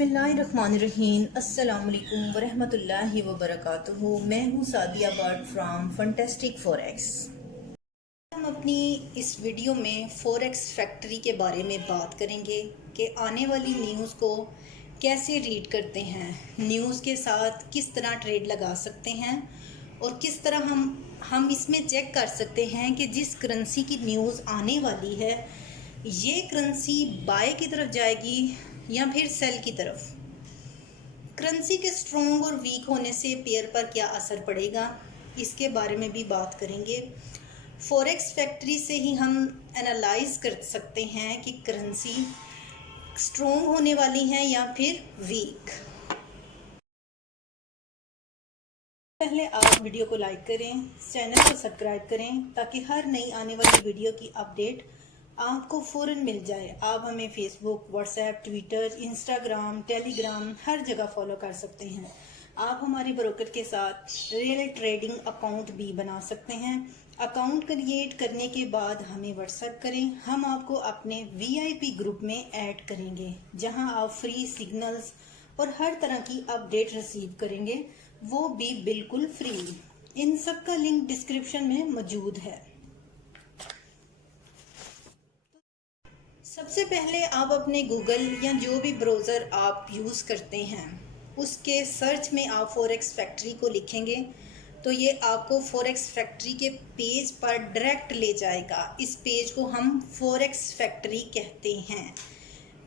बिस्मिल्लाहिर्रहमानिर्रहीम। अस्सलाम वालेकुम वरहमतुल्लाहि वबरकातुहू। मैं हूँ Sadia but from fantastic forex. हम अपनी इस वीडियो में फॉरेक्स फैक्ट्री के बारे में बात करेंगे कि आने वाली न्यूज़ को कैसे रीड करते हैं, न्यूज़ के साथ किस तरह ट्रेड लगा सकते हैं और किस तरह हम इसमें चेक कर सकते हैं कि जिस करेंसी की न्यूज़ आने वाली है ये करेंसी बाय की तरफ जाएगी या फिर सेल की तरफ। करेंसी के स्ट्रॉन्ग और वीक होने से पेयर पर क्या असर पड़ेगा, इसके बारे में भी बात करेंगे। फॉरेक्स फैक्ट्री से ही हम एनालाइज कर सकते हैं कि करेंसी स्ट्रॉन्ग होने वाली है या फिर वीक। पहले आप वीडियो को लाइक करें, चैनल को सब्सक्राइब करें ताकि हर नई आने वाली वीडियो की अपडेट आपको फ़ौरन मिल जाए। आप हमें Facebook, WhatsApp, Twitter, Instagram, Telegram हर जगह फॉलो कर सकते हैं। आप हमारे ब्रोकर के साथ रियल ट्रेडिंग अकाउंट भी बना सकते हैं। अकाउंट क्रिएट करने के बाद हमें व्हाट्सएप करें, हम आपको अपने VIP ग्रुप में ऐड करेंगे जहां आप फ्री सिग्नल्स और हर तरह की अपडेट रिसीव करेंगे, वो भी बिल्कुल फ्री। इन सब का लिंक डिस्क्रिप्शन में मौजूद है। सबसे पहले आप अपने गूगल या जो भी ब्राउज़र आप यूज़ करते हैं उसके सर्च में आप फॉरेक्स फैक्ट्री को लिखेंगे तो ये आपको फॉरेक्स फैक्ट्री के पेज पर डायरेक्ट ले जाएगा। इस पेज को हम फॉरेक्स फैक्ट्री कहते हैं।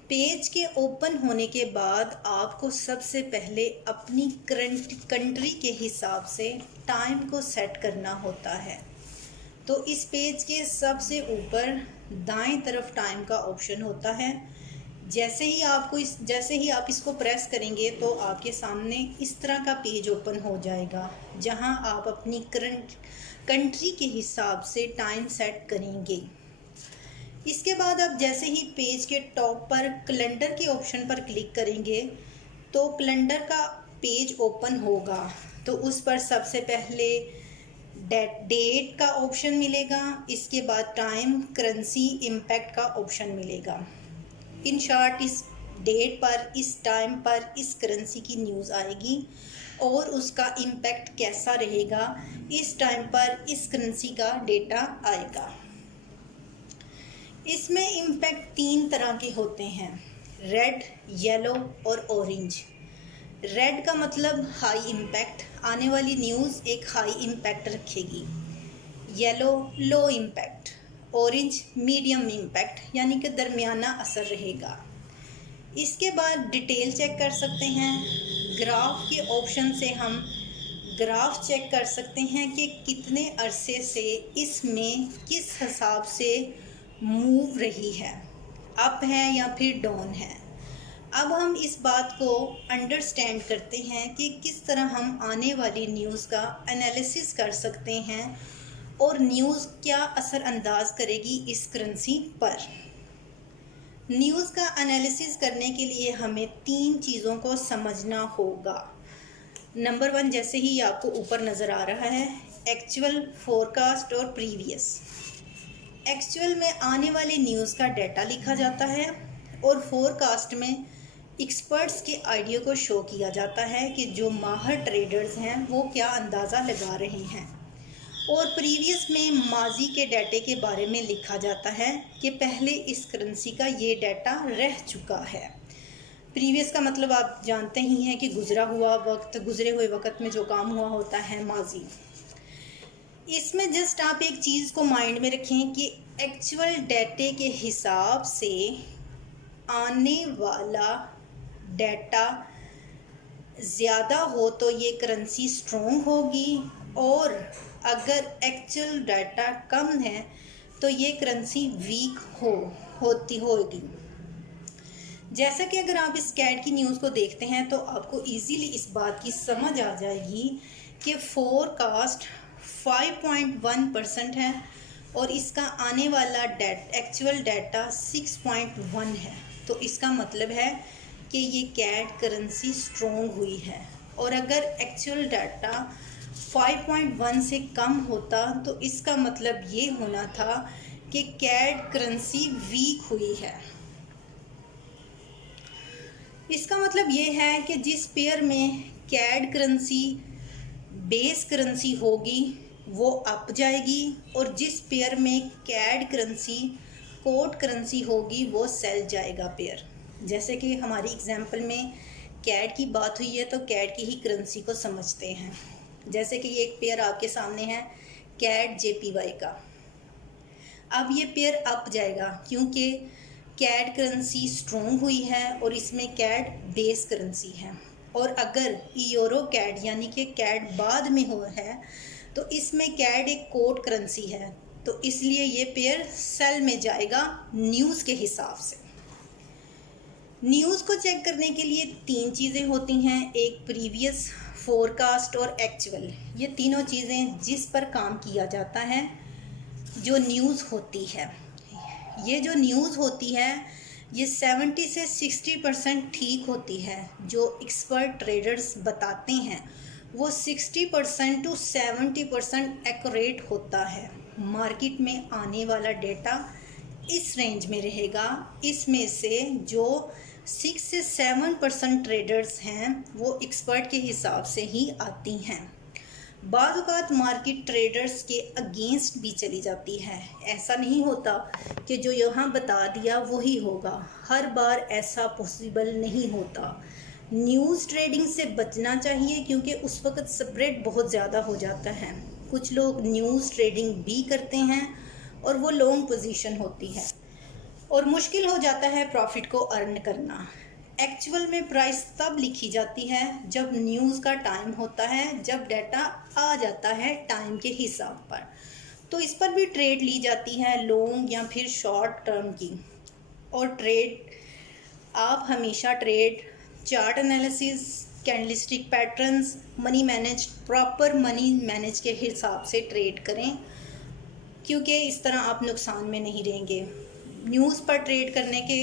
पेज के ओपन होने के बाद आपको सबसे पहले अपनी करंट कंट्री के हिसाब से टाइम को सेट करना होता है। तो इस पेज के सबसे ऊपर दाएं तरफ टाइम का ऑप्शन होता है। जैसे ही आप इसको प्रेस करेंगे तो आपके सामने इस तरह का पेज ओपन हो जाएगा जहां आप अपनी करंट कंट्री के हिसाब से टाइम सेट करेंगे। इसके बाद आप जैसे ही पेज के टॉप पर कैलेंडर के ऑप्शन पर क्लिक करेंगे तो कैलेंडर का पेज ओपन होगा। तो उस पर सबसे पहले डेट का ऑप्शन मिलेगा, इसके बाद टाइम, करेंसी, इम्पैक्ट का ऑप्शन मिलेगा। इन शॉर्ट इस डेट पर, इस टाइम पर इस करेंसी की न्यूज़ आएगी और उसका इम्पैक्ट कैसा रहेगा, इस टाइम पर इस करेंसी का डेटा आएगा। इसमें इम्पैक्ट 3 तरह के होते हैं, रेड, येलो और ऑरेंज। रेड का मतलब हाई इम्पैक्ट, आने वाली न्यूज़ एक हाई इम्पैक्ट रखेगी। Yellow low impact, orange medium impact यानी कि दरमियाना असर रहेगा। इसके बाद डिटेल चेक कर सकते हैं। ग्राफ के ऑप्शन से हम ग्राफ चेक कर सकते हैं कि कितने अरसे से इसमें किस हिसाब से मूव रही है, अप है या फिर डाउन है। अब हम इस बात को अंडरस्टैंड करते हैं कि किस तरह हम आने वाली न्यूज़ का एनालिसिस कर सकते हैं और न्यूज़ क्या असर अंदाज करेगी इस करेंसी पर। न्यूज़ का एनालिसिस करने के लिए हमें 3 चीज़ों को समझना होगा। नंबर 1, जैसे ही आपको ऊपर नज़र आ रहा है, एक्चुअल, फोरकास्ट और प्रीवियस। एक्चुअल में आने वाली न्यूज़ का डाटा लिखा जाता है और फोरकास्ट में एक्सपर्ट्स के आइडिया को शो किया जाता है कि जो माहिर ट्रेडर्स हैं वो क्या अंदाज़ा लगा रहे हैं। और प्रीवियस में माजी के डाटे के बारे में लिखा जाता है कि पहले इस करेंसी का ये डाटा रह चुका है। प्रीवियस का मतलब आप जानते ही हैं कि गुजरा हुआ वक्त, गुजरे हुए वक्त में जो काम हुआ होता है माजी। इसमें जस्ट आप एक चीज़ को माइंड में रखें कि एक्चुअल डाटे के हिसाब से आने वाला डाटा ज़्यादा हो तो ये करेंसी स्ट्रॉन्ग होगी और अगर एक्चुअल डाटा कम है तो ये करेंसी वीक होगी। जैसा कि अगर आप इस कैट की न्यूज़ को देखते हैं तो आपको इजीली इस बात की समझ आ जाएगी कि फोरकास्ट 5.1% है और इसका आने वाला एक्चुअल डाटा 6.1 है। तो इसका मतलब है कि ये कैट करेंसी स्ट्रॉन्ग हुई है और अगर एक्चुअल डाटा 5.1 से कम होता तो इसका मतलब ये होना था कि कैट करेंसी वीक हुई है। इसका मतलब ये है कि जिस पेयर में कैड करेंसी बेस करेंसी होगी वो अप जाएगी, और जिस पेयर में कैड करेंसी कोड करेंसी होगी वो सेल जाएगा पेयर। जैसे कि हमारी एग्जांपल में कैड की बात हुई है तो कैड की ही करेंसी को समझते हैं। जैसे कि ये एक पेयर आपके सामने है कैड JPY का। अब ये पेयर अप जाएगा क्योंकि कैड करेंसी स्ट्रॉन्ग हुई है और इसमें कैड बेस करेंसी है। और अगर यूरो कैड यानी कि कैड बाद में हो है तो इसमें कैड एक कोड करेंसी है, तो इसलिए ये पेयर सेल में जाएगा न्यूज़ के हिसाब से। न्यूज़ को चेक करने के लिए 3 चीज़ें होती हैं, एक प्रीवियस, फोरकास्ट और एक्चुअल। ये तीनों चीज़ें जिस पर काम किया जाता है जो न्यूज़ होती है। ये जो न्यूज़ होती है ये 70 से 60% ठीक होती है। जो एक्सपर्ट ट्रेडर्स बताते हैं वो 60% टू 70% एक्यूरेट होता है। मार्केट में आने वाला डेटा इस रेंज में रहेगा। इसमें से जो 6 से 7% ट्रेडर्स हैं वो एक्सपर्ट के हिसाब से ही आती हैं। बाद औक़ात मार्केट ट्रेडर्स के अगेंस्ट भी चली जाती है। ऐसा नहीं होता कि जो यहाँ बता दिया वही होगा, हर बार ऐसा पॉसिबल नहीं होता। न्यूज़ ट्रेडिंग से बचना चाहिए क्योंकि उस वक़्त स्प्रेड बहुत ज़्यादा हो जाता है। कुछ लोग न्यूज़ ट्रेडिंग भी करते हैं और वो लॉन्ग पोजीशन होती है और मुश्किल हो जाता है प्रॉफिट को अर्न करना। एक्चुअल में प्राइस तब लिखी जाती है जब न्यूज़ का टाइम होता है, जब डाटा आ जाता है टाइम के हिसाब पर, तो इस पर भी ट्रेड ली जाती है लॉन्ग या फिर शॉर्ट टर्म की। और ट्रेड आप हमेशा trade chart analysis, candlestick patterns, money manage, proper money manage के हिसाब से ट्रेड करें क्योंकि इस तरह आप नुकसान में नहीं रहेंगे। न्यूज़ पर ट्रेड करने के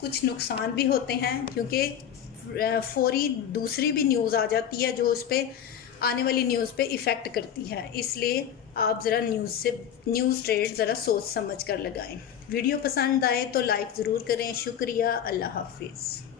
कुछ नुकसान भी होते हैं क्योंकि फौरी दूसरी भी न्यूज़ आ जाती है जो उस पर आने वाली न्यूज़ पे इफ़ेक्ट करती है। इसलिए आप ज़रा न्यूज़ ट्रेड ज़रा सोच समझ कर लगाएं। वीडियो पसंद आए तो लाइक ज़रूर करें। शुक्रिया। अल्लाह हाफिज़।